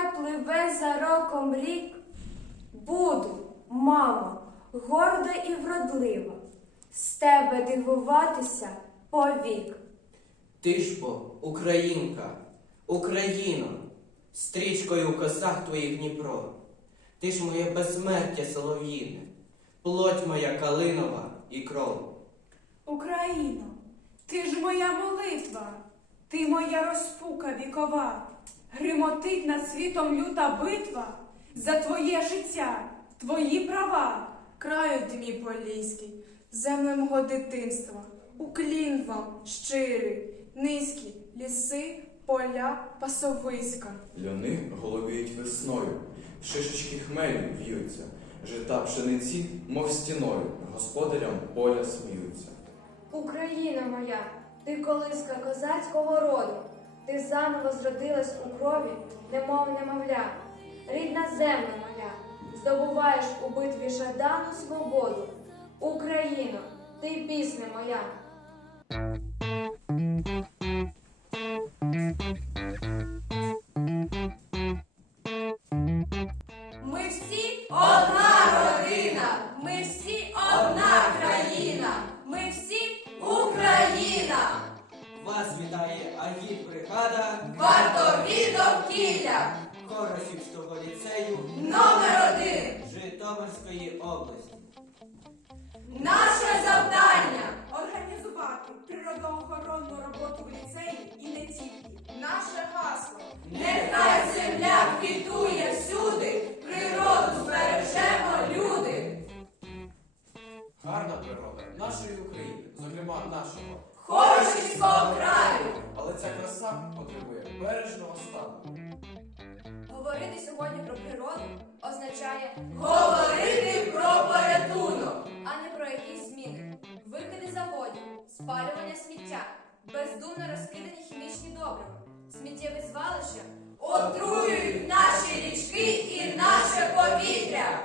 Нехай пливе за роком рік. Буду, мамо, горда і вродлива, з тебе дивуватися повік. Ти ж бо українка, Україно, стрічкою у косах твоїх Дніпро. Ти ж моє безсмертя солов'їне, плоть моя калинова і кров. Україно, ти ж моя молитва, ти моя розпука вікова, гримотить над світом люта битва за твоє життя, твої права. Краю мій поліський, земле мого дитинства, уклін вам щирий, низькі ліси, поля, пасовиська. Льони головіють весною, шишечки хмелю в'ються, жита пшениці, мов стіною, господарям поля сміються. Україна моя, ти колиска козацького роду, ти заново зродилась у крові, немов немовля. Рідна земля моя, здобуваєш у битві жадану свободу. Україно, ти пісня моя. Вартові довкілля, Коросівського ліцею номер один. Житомирської області. Наше завдання Організувати природоохоронну роботу в ліцеї і не тільки. Наше гасло. нехай земля квітує всюди, природу збережемо люди. Гарна природа нашої України, зокрема нашого. Хоршівського краю. Але ця краса потребує бережного стану. Говорити сьогодні про природу означає, Говорити про порятунок. а не про якісь зміни. Викиди заводів, спалювання сміття, бездумно розкидані хімічні добрива, сміттєві звалища Отруюють наші річки і наше повітря.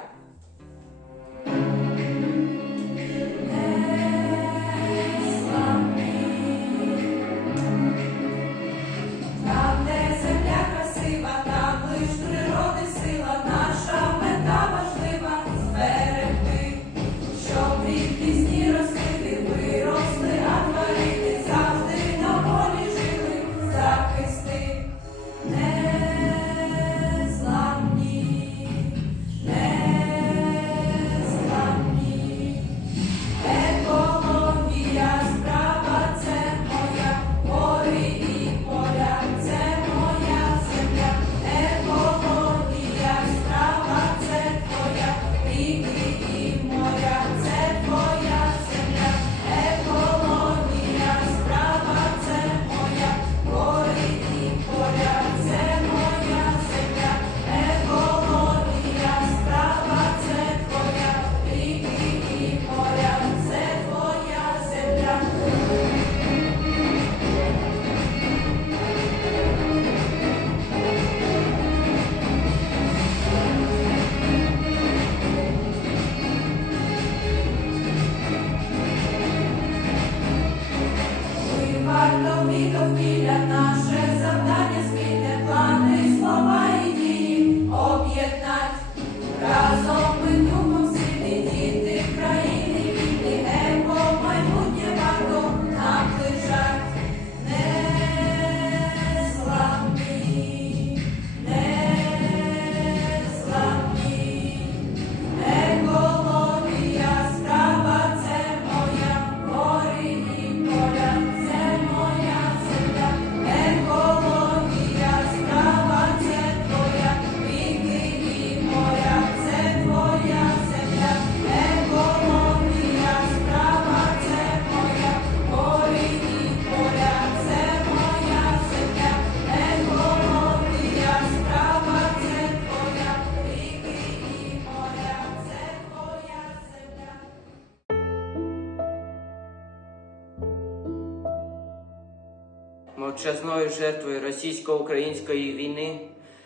Мовчазною жертвою російсько-української війни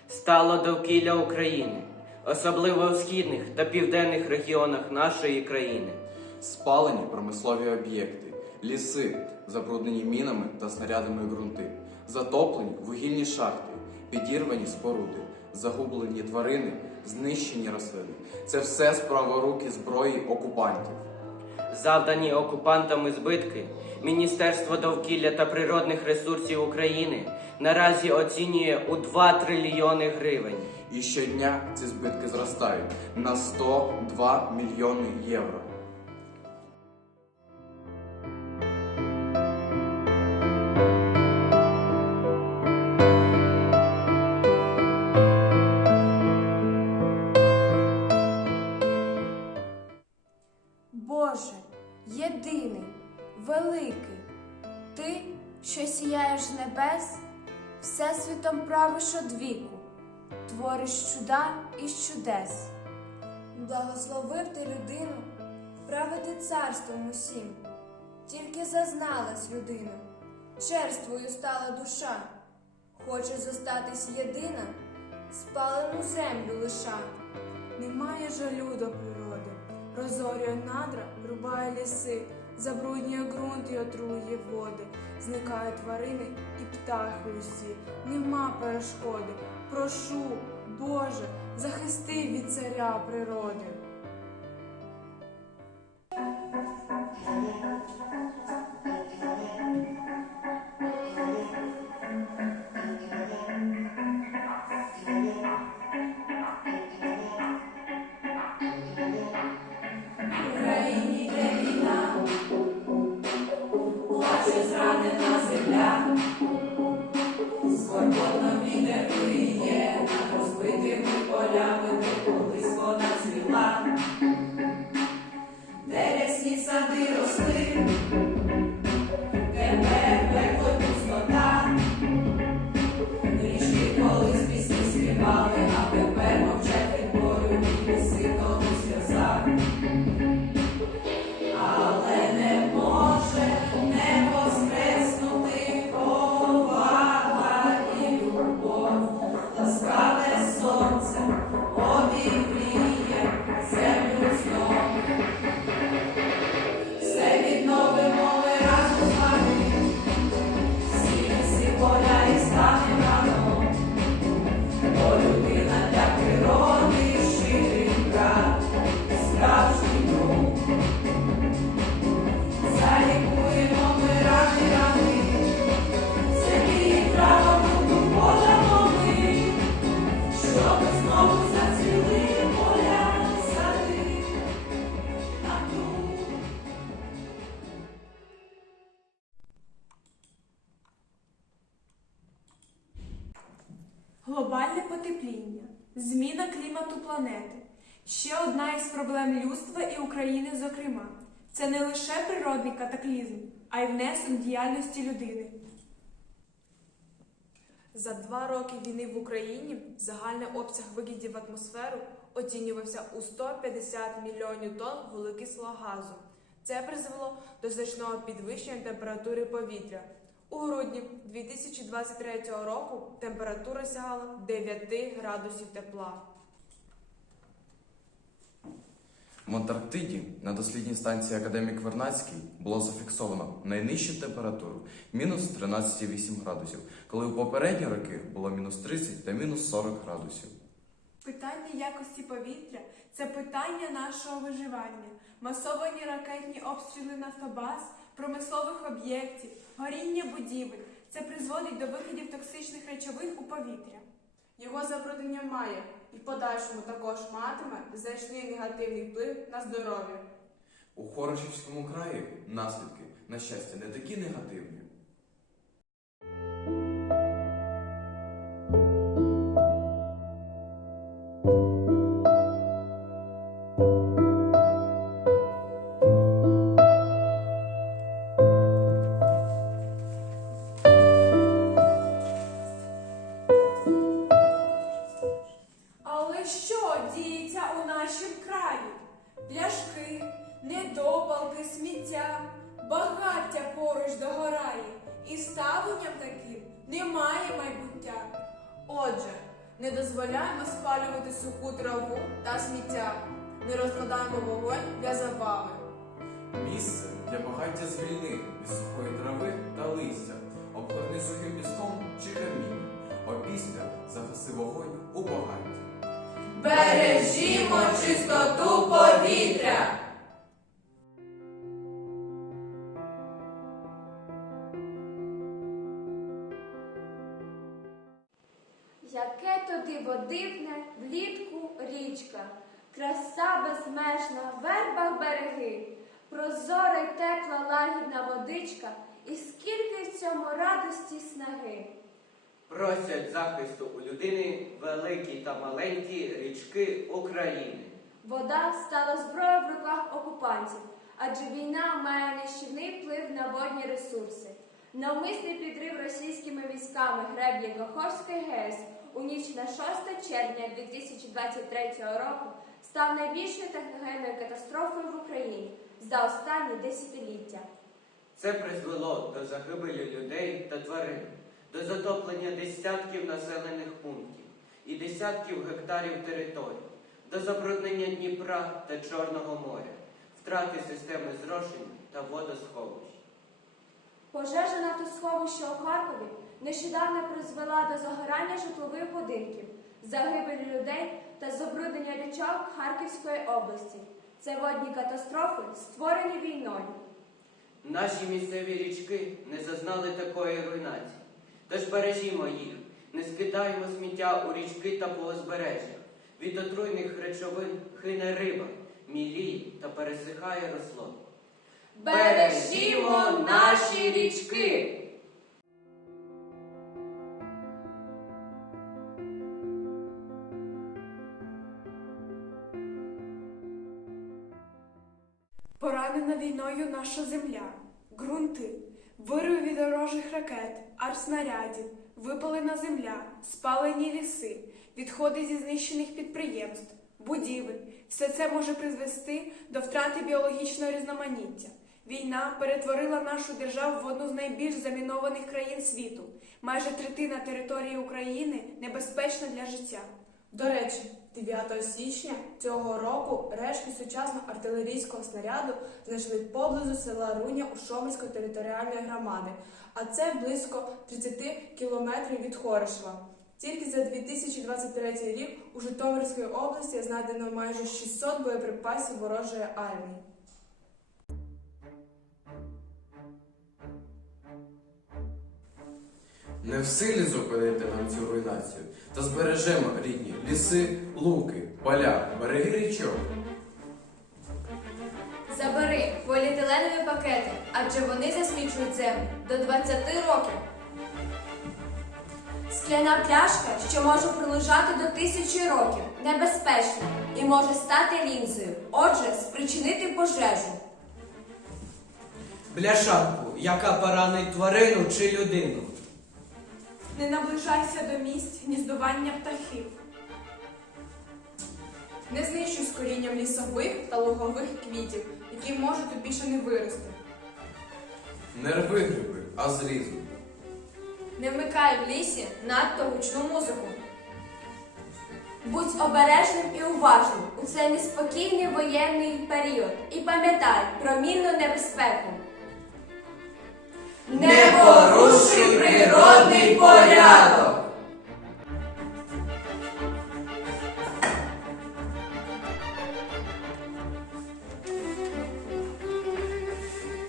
стало довкілля України, особливо в східних та південних регіонах нашої країни. Спалені промислові об'єкти, ліси, забруднені мінами та снарядами ґрунти, затоплені вугільні шахти, підірвані споруди, загублені тварини, знищені рослини. Це все справа руки зброї окупантів. Завдані окупантами збитки Міністерство довкілля та природних ресурсів України наразі оцінює у 2 трильйони гривень. І щодня ці збитки зростають на 102 мільйони євро. Всесвітом правиш одвіку, твориш чуда із чудес. Благословив ти людину, правити царством усім, тільки зазналась людина, черствою стала душа, хоче зостатись єдина, спалену землю лиша. Немає жалю до природи, розорює надра, рубає ліси, забруднює ґрунт і отруює води, зникають тварини і птахи усі, нема перешкоди. Прошу, Боже, захисти від царя природи. Клімату планети. Ще одна із проблем людства і України, зокрема, це не лише природний катаклізм, а й внесок діяльності людини. За два роки війни в Україні загальний обсяг викидів в атмосферу оцінювався у 150 мільйонів тонн вуглекислого газу. Це призвело до значного підвищення температури повітря. У грудні 2023 року температура сягала 9 градусів тепла. В Антарктиді на дослідній станції Академік Вернадський було зафіксовано найнижчу температуру мінус 13,8 градусів, коли у попередні роки було мінус 30 та мінус 40 градусів. Питання якості повітря це питання нашого виживання. Масовані ракетні обстріли нафтобаз, промислових об'єктів, горіння будівель. Це призводить до викидів токсичних речовин у повітря. Його забруднення має і в подальшому також матиме значний негативний вплив на здоров'я. У Хорошівському краї наслідки, на щастя, не такі негативні. Дозволяємо спалювати суху траву та сміття, не розкладаємо вогонь для забави. Місце для багаття звільни від сухої трави та листя, обгорни сухим піском чи камінням, опісля загаси вогонь у багатті. Бережімо чистоту повітря. Диво дивне влітку річка, краса безмежна, в вербах береги, прозора й тепла лагідна водичка, і скільки в цьому радості снаги. Просять захисту у людини великі та маленькі річки України. Вода стала зброєю в руках окупантів, адже війна має нищівний вплив на водні ресурси. Навмисний підрив російськими військами греблі Каховської ГЕС у ніч на 6 червня 2023 року став найбільшою техногенною катастрофою в Україні за останні десятиліття. Це призвело до загибелі людей та тварин, до затоплення десятків населених пунктів і десятків гектарів територій, до забруднення Дніпра та Чорного моря, втрати системи зрошень та водосховищ. Пожежа нафтосховища у Харкові нещодавно призвела до загорання житлових будинків, загибелі людей та забруднення річок Харківської області. Це водні катастрофи, створені війною. Наші місцеві річки не зазнали такої руйнації. Тож бережімо їх, не скидаємо сміття у річки та по узбережжях. Від отруйних речовин хине риба, міліє та пересихає росло. Бережімо наші річки! Поранена війною наша земля, ґрунти, вирви від ворожих ракет, артснарядів, випалена земля, спалені ліси, відходи зі знищених підприємств, будівель. Все це може призвести до втрати біологічного різноманіття. Війна перетворила нашу державу в одну з найбільш замінованих країн світу. Майже третина території України небезпечна для життя. До речі, 9 січня цього року рештки сучасного артилерійського снаряду знайшли поблизу села Руня у Шомельської територіальної громади, а це близько 30 кілометрів від Хорошева. Тільки за 2023 рік у Житомирській області знайдено майже 600 боєприпасів ворожої армії. Не в силі зупинити нам цю руйнацію, та збережемо рідні ліси, луки, поля, береги річок. Забери поліетиленові пакети, адже вони засмічують землю до 20 років. Скляна пляшка, що може пролежати до тисячі років, небезпечна і може стати лінзою, отже, спричинити пожежу. Бляшанку, яка поранить тварину чи людину. Не наближайся до місць гніздування птахів. Не знищуй з корінням лісових та лугових квітів, які можуть тут більше не вирости. Не рви гриби, а зрізу. Не вмикай в лісі надто гучну музику. Будь обережним і уважним у цей неспокійний воєнний період і пам'ятай про мінну небезпеку. Не порушуй природний порядок.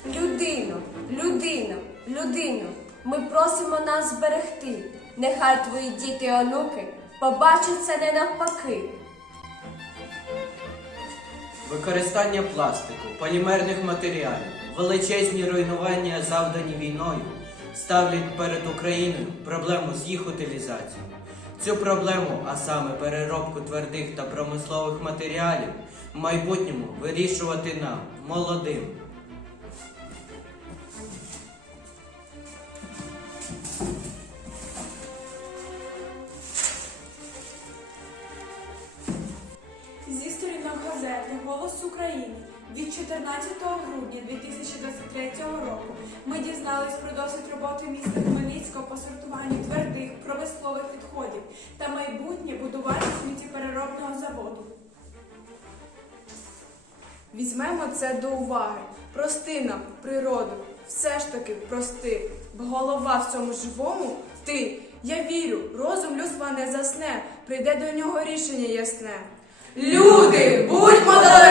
Людино, людино, людино, ми просимо нас зберегти. Нехай твої діти і онуки побачать це не навпаки. Використання пластику, полімерних матеріалів, величезні руйнування, завдані війною, ставлять перед Україною проблему з їх утилізацією. Цю проблему, а саме переробку твердих та промислових матеріалів, в майбутньому вирішувати нам, молодим. України від 14 грудня 2023 року ми дізнались про досвід роботи міста Хмельницького по сортуванню твердих промислових відходів та майбутнє будування сміттєпереробного заводу. Візьмемо це до уваги. Прости нам, природу, все ж таки прости, бо голова в цьому живому ти. Я вірю, розум людства не засне, прийде до нього рішення ясне. Люди, будьмо далекоглядними!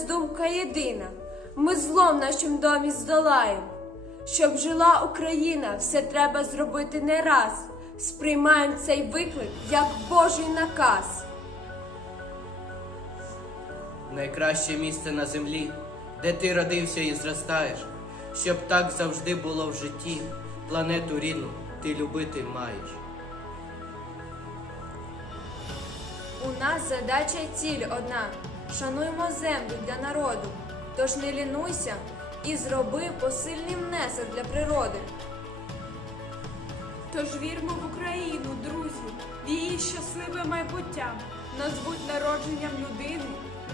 Нас думка єдина. Ми зло в нашому домі здолаєм. Щоб жила Україна, все треба зробити не раз. Сприймаємо цей виклик як Божий наказ. Найкраще місце на землі, де ти родився і зростаєш, щоб так завжди було в житті. Планету рідну ти любити маєш. У нас задача й ціль одна. Шануймо землю для народу. Тож не лінуйся і зроби посильний внесок для природи. Тож вірмо в Україну, друзі, в її щасливе майбуття. Назвуть народженням людини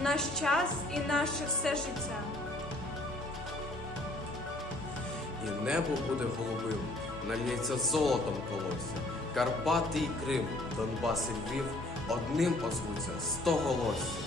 наш час і наше все життя. І небо буде голубим, нальється золотом колосся. Карпати і Крим, Донбас і Львів одним озвуться сто голосся.